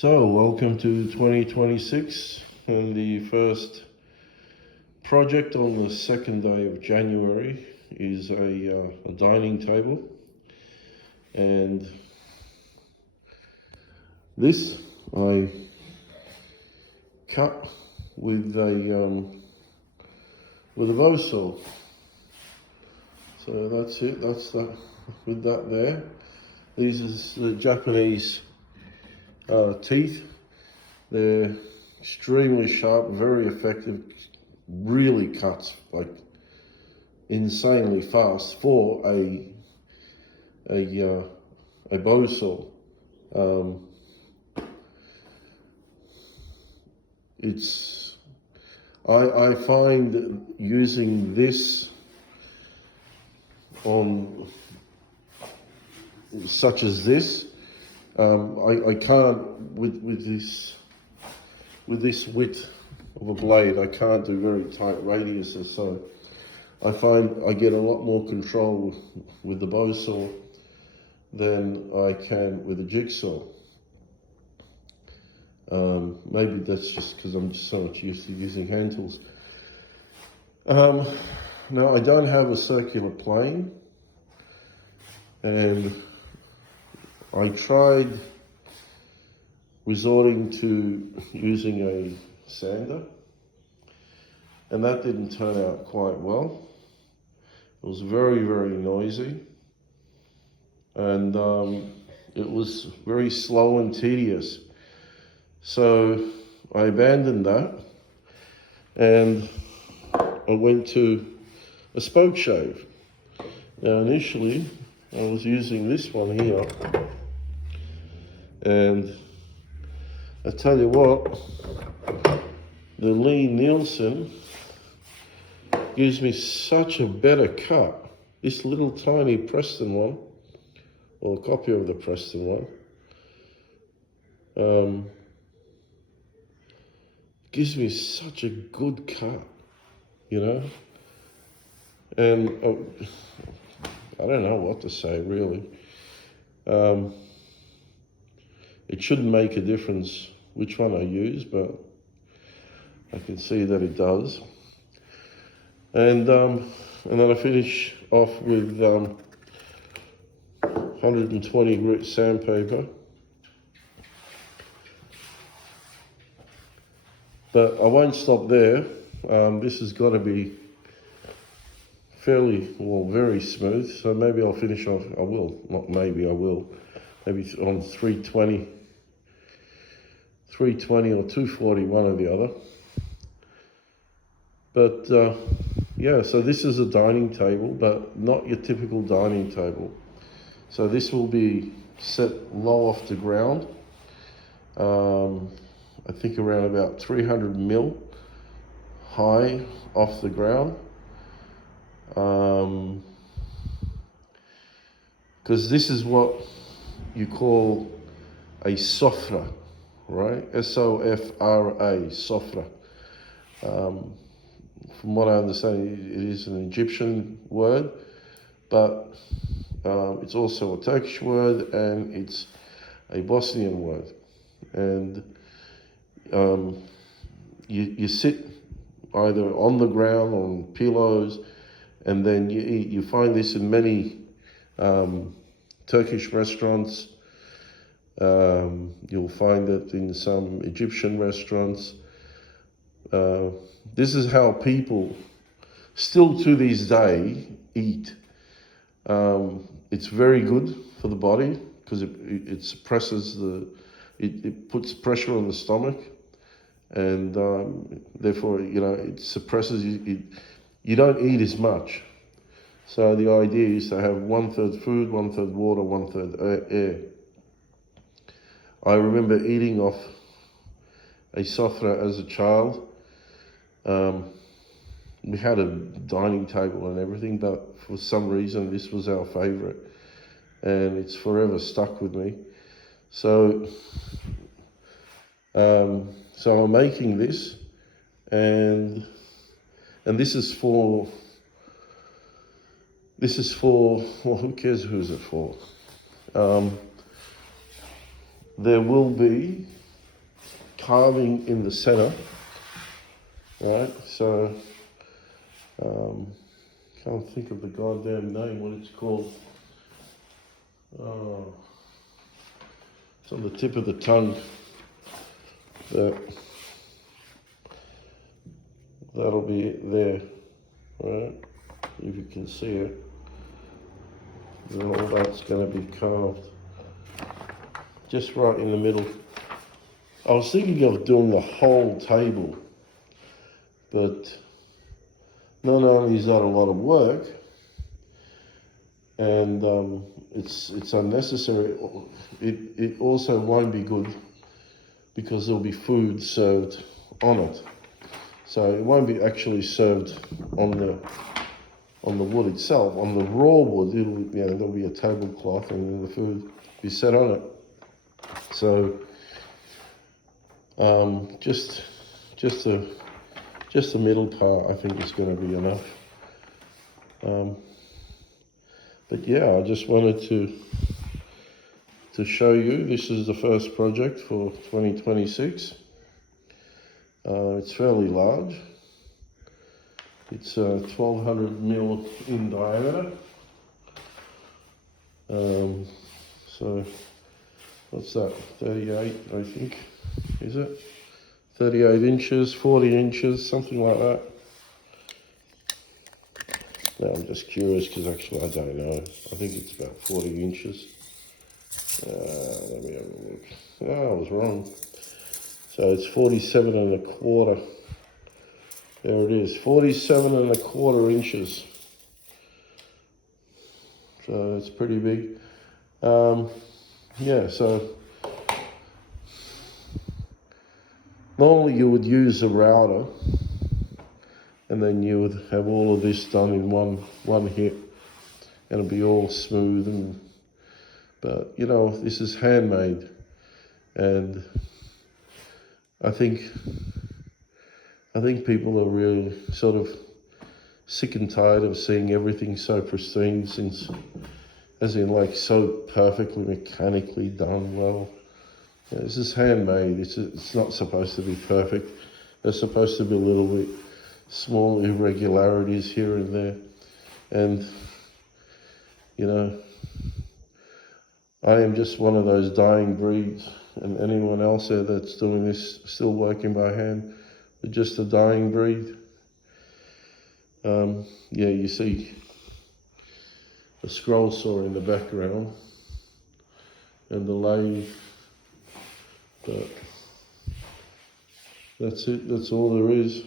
So, welcome to 2026 and the first project on the second day of January is a dining table, and this I cut with a bow saw. So that's it. That's that. With that there, these are the Japanese teeth. They're extremely sharp, very effective, really cuts like insanely fast for a bow saw. I find using this on such as this, I can't with this width of a blade, I can't do very tight radiuses, so I find I get a lot more control with the bow saw than I can with a jigsaw. Maybe that's just because I'm just so much used to using hand tools. Now I don't have a circular plane, and I tried resorting to using a sander, and that didn't turn out quite well. It was very, very noisy, and it was very slow and tedious. So I abandoned that, and I went to a spoke shave. Now initially I was using this one here, and I tell you what, the Lee Nielsen gives me such a better cut. This little tiny Preston one, or a copy of the Preston one, gives me such a good cut, you know? And I don't know what to say, really. It shouldn't make a difference which one I use, but I can see that it does. And then I finish off with 120 grit sandpaper. But I won't stop there. This has got to be very smooth. So maybe I'll finish off, I will, not maybe, I will. Maybe on 320 or 240, one or the other. But yeah, so this is a dining table, but not your typical dining table. So this will be set low off the ground. I think around about 300 mil high off the ground. Because this is what you call a sofra, right? S-O-F-R-A, sofra. From what I understand, it is an Egyptian word, but it's also a Turkish word, and it's a Bosnian word. And you sit either on the ground, on pillows, and then you eat. You find this in many Turkish restaurants. You'll find it in some Egyptian restaurants. This is how people still to this day eat. It's very good for the body because it suppresses it puts pressure on the stomach, and therefore, you know, it suppresses you don't eat as much. So the idea is to have 1/3 food, 1/3 water, 1/3 air. I remember eating off a sofra as a child. We had a dining table and everything, but for some reason this was our favorite, and it's forever stuck with me. So I'm making this, and this is for, well, who cares who's it for? There will be carving in the center, right? So, can't think of the goddamn name, what it's called. Oh, it's on the tip of the tongue. That'll be there, right? If you can see it. And all that's going to be carved just right in the middle. I was thinking of doing the whole table, but not only is that a lot of work, and it's unnecessary, it also won't be good because there'll be food served on it. So it won't be actually served on the wood itself. On the raw wood, there'll be a tablecloth and then the food be set on it. So just the middle part, I think, is going to be enough. But yeah, I just wanted to show you. This is the first project for 2026. It's fairly large. It's 1200 mil in diameter. So what's that? 38, I think, is it? 38 inches, 40 inches, something like that. No, I'm just curious because actually I don't know. I think it's about 40 inches. Let me have a look. Oh, I was wrong. So it's 47 and a quarter. There it is, 47 and a quarter inches. So it's pretty big. Yeah, so normally you would use a router and then you would have all of this done in one hit and it'd be all smooth, but you know, this is handmade, and I think people are really sort of sick and tired of seeing everything so pristine, as in like so perfectly mechanically done well. Yeah, this is handmade. It's not supposed to be perfect. There's supposed to be a little bit small irregularities here and there. And, you know, I am just one of those dying breeds, and anyone else there that's doing this, still working by hand, they're just a dying breed. Yeah, you see a scroll saw in the background and the lathe, but that's it, that's all there is.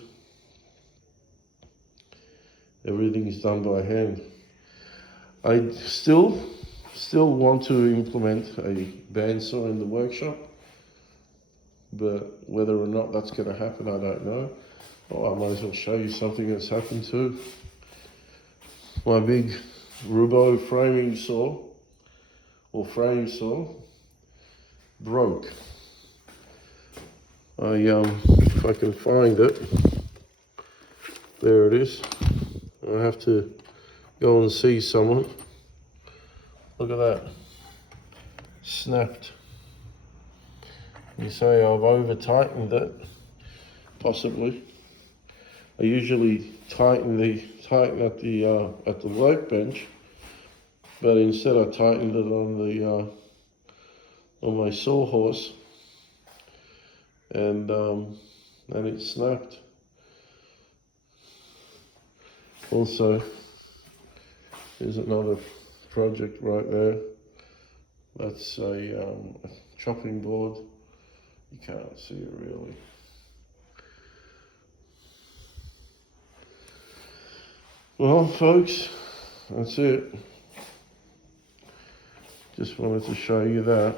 Everything is done by hand. I still want to implement a bandsaw in the workshop, but whether or not that's going to happen, I don't know. Oh, I might as well show you something that's happened too. My big Rubo framing saw, or frame saw, broke. If I can find it, there it is. I have to go and see someone. Look at that, snapped. You say I've over tightened it, possibly. I usually tighten at the workbench, but instead I tightened it on my sawhorse, and it snapped. Also, there's another project right there. That's a chopping board. You can't see it really. Well, folks, that's it. Just wanted to show you that.